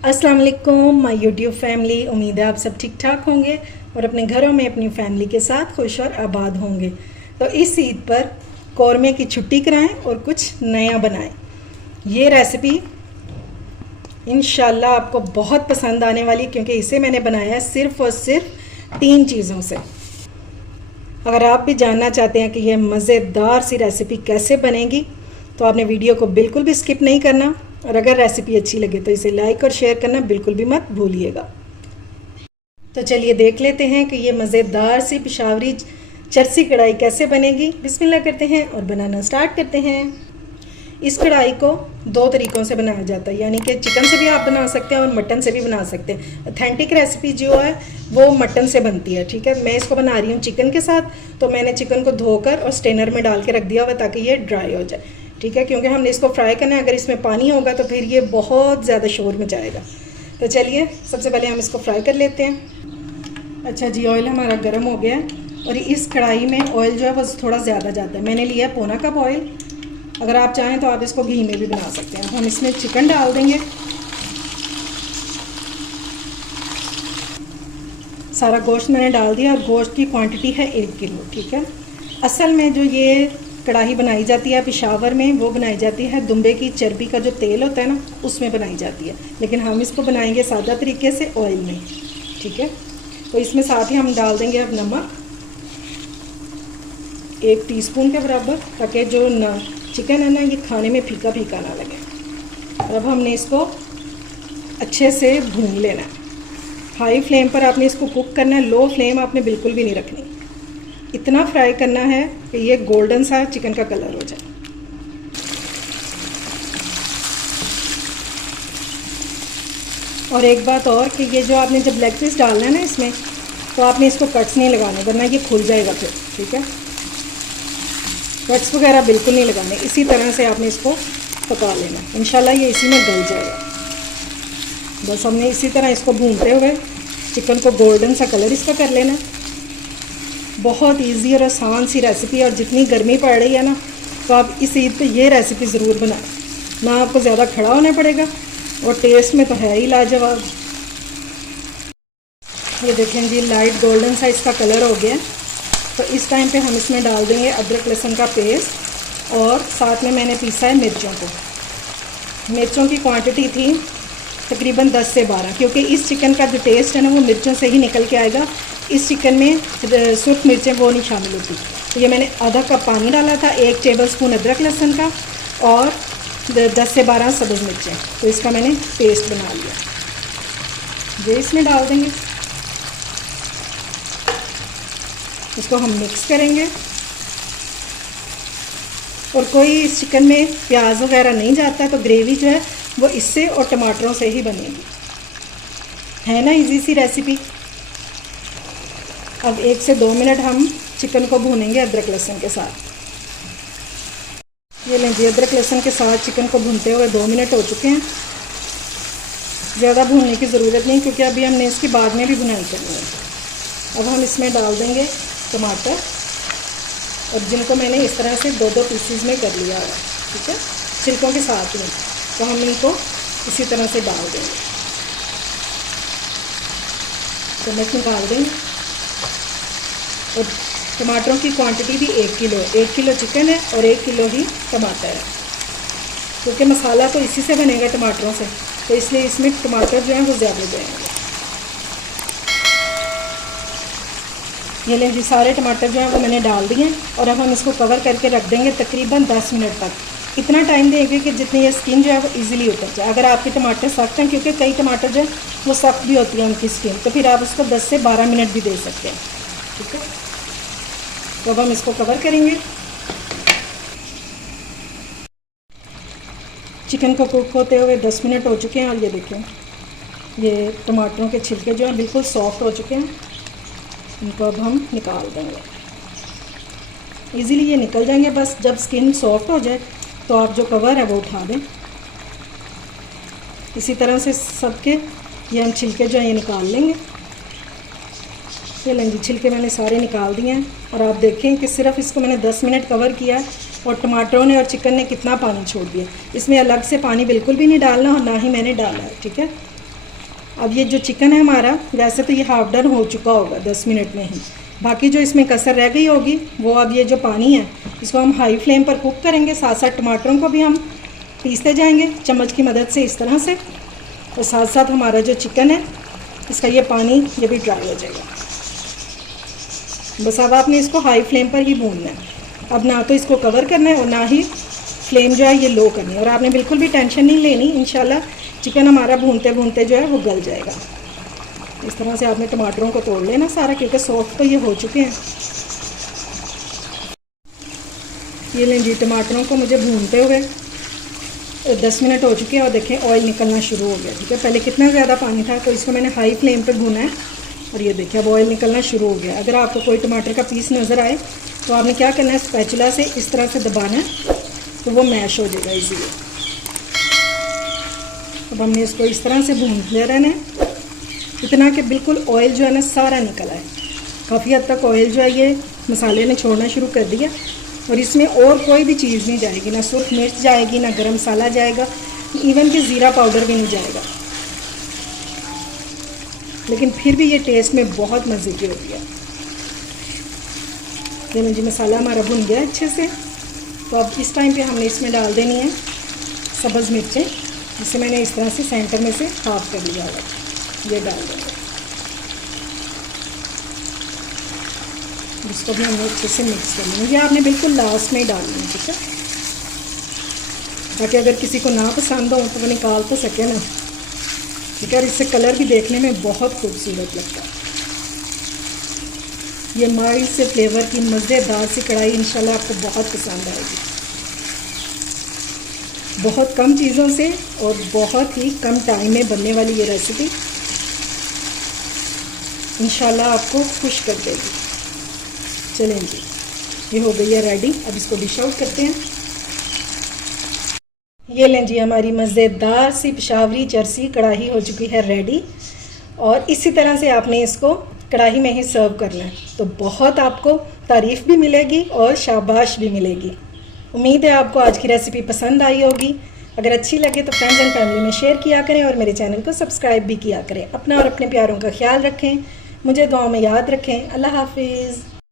अस्सलाम वालेकुम my YouTube family. उम्मीद है आप सब ठीक ठाक होंगे और अपने घरों में अपनी फैमिली के साथ खुश और आबाद होंगे। तो इस ईद पर कौरमे की छुट्टी कराएं और कुछ नया बनाएं। ये रेसिपी इंशाल्लाह आपको बहुत पसंद आने वाली, क्योंकि इसे मैंने बनाया है सिर्फ़ और सिर्फ 3 चीज़ों से। अगर आप भी जानना चाहते हैं कि यह मज़ेदार सी रेसिपी कैसे बनेगी तो आपने वीडियो को बिल्कुल भी स्किप नहीं करना, और अगर रेसिपी अच्छी लगे तो इसे लाइक और शेयर करना बिल्कुल भी मत भूलिएगा। तो चलिए देख लेते हैं कि ये मज़ेदार सी पिशावरी चरसी कढ़ाई कैसे बनेगी। बिस्मिल्लाह करते हैं और बनाना स्टार्ट करते हैं। इस कढ़ाई को 2 तरीक़ों से बनाया जाता है, यानी कि चिकन से भी आप बना सकते हैं और मटन से भी बना सकते हैं। ऑथेंटिक रेसिपी जो है वो मटन से बनती है, ठीक है। मैं इसको बना रही हूँ चिकन के साथ, तो मैंने चिकन को धोकर और स्टेनर में डाल के रख दिया हुआ ताकि ये ड्राई हो जाए, ठीक है, क्योंकि हमने इसको फ्राई करना है। अगर इसमें पानी होगा तो फिर ये बहुत ज़्यादा शोर मचाएगा। तो चलिए सबसे पहले हम इसको फ्राई कर लेते हैं। अच्छा जी, ऑयल हमारा गर्म हो गया है और इस कढ़ाई में ऑयल जो है वो थोड़ा ज़्यादा जाता है। मैंने लिया है पौना कप ऑयल। अगर आप चाहें तो आप इसको घी में भी बना सकते हैं। अब हम इसमें चिकन डाल देंगे। सारा गोश्त मैंने डाल दिया और गोश्त की क्वांटिटी है 1 किलो, ठीक है। असल में जो ये कढ़ाई बनाई जाती है पेशावर में, वो बनाई जाती है दुम्बे की चर्बी का जो तेल होता है ना, उसमें बनाई जाती है। लेकिन हम इसको बनाएंगे सादा तरीके से ऑयल में, ठीक है। तो इसमें साथ ही हम डाल देंगे अब नमक 1 टीस्पून के बराबर, ताकि जो चिकन है ना ये खाने में फीका फीका ना लगे। और अब हमने इसको अच्छे से भून लेना है। हाई फ्लेम पर आपने इसको कुक करना है, लो फ्लेम आपने बिल्कुल भी नहीं रखनी। इतना फ्राई करना है कि ये गोल्डन सा चिकन का कलर हो जाए। और एक बात और कि ये जो आपने जब लेग पीस डालना है ना इसमें, तो आपने इसको कट्स नहीं लगाने, वरना ये खुल जाएगा फिर, ठीक है। कट्स वगैरह बिल्कुल नहीं लगाने। इसी तरह से आपने इसको पका लेना, इंशाल्लाह ये इसी में गल जाएगा। बस हमने इसी तरह इसको भूनते हुए चिकन को गोल्डन सा कलर इसका कर लेना। बहुत इजी और आसान सी रेसिपी, और जितनी गर्मी पड़ रही है ना, तो आप इस ईद पे ये रेसिपी ज़रूर बनाएं। ना आपको ज़्यादा खड़ा होना पड़ेगा और टेस्ट में तो है ही लाजवाब। ये देखें जी, लाइट गोल्डन सा इसका कलर हो गया। तो इस टाइम पे हम इसमें डाल देंगे अदरक लहसुन का पेस्ट, और साथ में मैंने पीसा है मिर्चों को। मिर्चों की क्वांटिटी थी तकरीबन 10 से 12, क्योंकि इस चिकन का जो टेस्ट है ना वो मिर्चों से ही निकल के आएगा। इस चिकन में सुर्ख मिर्चें वो नहीं शामिल होती। तो ये मैंने आधा कप पानी डाला था, 1 टेबलस्पून अदरक लहसुन का, और 10 से 12 सब्ज़ मिर्चें। तो इसका मैंने पेस्ट बना लिया। ये इसमें डाल देंगे, इसको हम मिक्स करेंगे। और कोई इस चिकन में प्याज वगैरह नहीं जाता, तो ग्रेवी जो है वो इससे और टमाटरों से ही बनेगी। है ना इजी सी रेसिपी। अब 1 से 2 मिनट हम चिकन को भूनेंगे अदरक लहसुन के साथ। ये लें जी, अदरक लहसुन के साथ चिकन को भूनते हुए 2 मिनट हो चुके हैं। ज़्यादा भूनने की ज़रूरत नहीं, क्योंकि अभी हमने इसकी बाद में भी भुनाई करनी है। अब हम इसमें डाल देंगे टमाटर, और जिनको मैंने इस तरह से 2-2 पीसीज में कर लिया है, ठीक है, छिलकों के साथ में। तो हम इनको इसी तरह से डाल देंगे। टमाटर निकाल देंगे। और टमाटरों की क्वांटिटी भी 1 किलो, 1 किलो चिकन है और 1 किलो ही टमाटर है, क्योंकि मसाला तो इसी से बनेगा टमाटरों से, तो इसलिए इसमें टमाटर जो है वो ज़्यादा जाएंगे। ये लें जी, सारे टमाटर जो है वो मैंने डाल दिए, और अब हम इसको कवर करके रख देंगे तकरीबन 10 मिनट तक। इतना टाइम देंगे कि जितनी ये स्किन जो है वो इजीली उतर जाए। अगर आपके टमाटर सख्त हैं, क्योंकि कई टमाटर जो है वो सख्त भी होती है उनकी स्किन, तो फिर आप उसको 10 से 12 मिनट भी दे सकते हैं, ठीक है। तो अब हम इसको कवर करेंगे। चिकन को कुक होते हुए 10 मिनट हो चुके हैं, और ये देखें ये टमाटरों के छिलके जो हैं बिल्कुल सॉफ्ट हो चुके हैं। इनको अब हम निकाल देंगे। इजीली ये निकल जाएंगे, बस जब स्किन सॉफ्ट हो जाए तो आप जो कवर है वो उठा दें। इसी तरह से सबके ये हम छिलके जो है ये निकाल लेंगे। ये लेंगे, छिलके मैंने सारे निकाल दिए हैं। और आप देखें कि सिर्फ इसको मैंने 10 मिनट कवर किया है, और टमाटरों ने और चिकन ने कितना पानी छोड़ दिया। इसमें अलग से पानी बिल्कुल भी नहीं डालना, और ना ही मैंने डाला है, ठीक है। अब ये जो चिकन है हमारा, वैसे तो ये हाफ डन हो चुका होगा 10 मिनट में ही। बाकी जो इसमें कसर रह गई होगी वो अब ये जो पानी है इसको हम हाई फ्लेम पर कुक करेंगे। साथ साथ टमाटरों को भी हम पीसते जाएंगे चम्मच की मदद से इस तरह से, और साथ साथ हमारा जो चिकन है इसका ये पानी ये भी ड्राई हो जाएगा। बस अब आपने इसको हाई फ्लेम पर ही भूनना है। अब ना तो इसको कवर करना है और ना ही फ्लेम जो है ये लो करनी है। और आपने बिल्कुल भी टेंशन नहीं लेनी, इंशाल्लाह चिकन हमारा भूनते भूनते जो है वो गल जाएगा। इस तरह से आपने टमाटरों को तोड़ लेना सारा, क्योंकि सॉफ्ट तो ये हो चुके हैं। ये लें जी, टमाटरों को मुझे भूनते हुए 10 मिनट हो चुके हैं और देखें ऑयल निकलना शुरू हो गया। ठीक है, पहले कितना ज़्यादा पानी था तो इसको मैंने हाई फ्लेम पर भूना है और ये देखिए अब ऑयल निकलना शुरू हो गया। अगर आपको कोई टमाटर का पीस नज़र आए तो आपने क्या करना है, स्पैचुला से इस तरह से दबाना है तो वो मैश हो जाएगा इजीली। अब हमने इसको इस तरह से भूनते रहना है इतना कि बिल्कुल ऑयल जो है ना सारा निकला है। काफ़ी हद तक ऑयल जो है ये मसाले ने छोड़ना शुरू कर दिया और इसमें और कोई भी चीज़ नहीं जाएगी, ना सुर्ख मिर्च जाएगी, ना गरम मसाला जाएगा, इवन कि ज़ीरा पाउडर भी नहीं जाएगा। लेकिन फिर भी ये टेस्ट में बहुत मज़े की होती है। देखिए जी मसाला हमारा भुन गया अच्छे से। तो अब इस टाइम पे हमने इसमें डाल देनी है सब्ज़ मिर्चें, जिसे मैंने इस तरह से सेंटर में से हाफ कर लिया होगा, ये डाल देंगे। इसको भी हमने अच्छे से मिक्स कर लेंगे। ये आपने बिल्कुल लास्ट में ही डालना है, ठीक है, ताकि अगर किसी को ना पसंद हो तो वो निकाल तो सके ना। ठीक है, और इससे कलर भी देखने में बहुत खूबसूरत लगता है। ये माइल्ड से फ्लेवर की मज़ेदार सी कढ़ाई इंशाल्लाह आपको बहुत पसंद आएगी। बहुत कम चीज़ों से और बहुत ही कम टाइम में बनने वाली ये रेसिपी इंशाल्लाह आपको खुश कर देगी। चलें जी, ये हो गई है रेडी। अब इसको डिश आउट करते हैं। ये लें जी, हमारी मज़ेदार सी पेशावरी चरसी कढ़ाई हो चुकी है रेडी। और इसी तरह से आपने इसको कढ़ाई में ही सर्व करना है तो बहुत आपको तारीफ़ भी मिलेगी और शाबाश भी मिलेगी। उम्मीद है आपको आज की रेसिपी पसंद आई होगी। अगर अच्छी लगे तो फ्रेंड्स एंड फैमिली में शेयर किया करें और मेरे चैनल को सब्सक्राइब भी किया करें। अपना और अपने प्यारों का ख्याल रखें, मुझे दुआ में याद रखें। अल्लाह हाफिज़।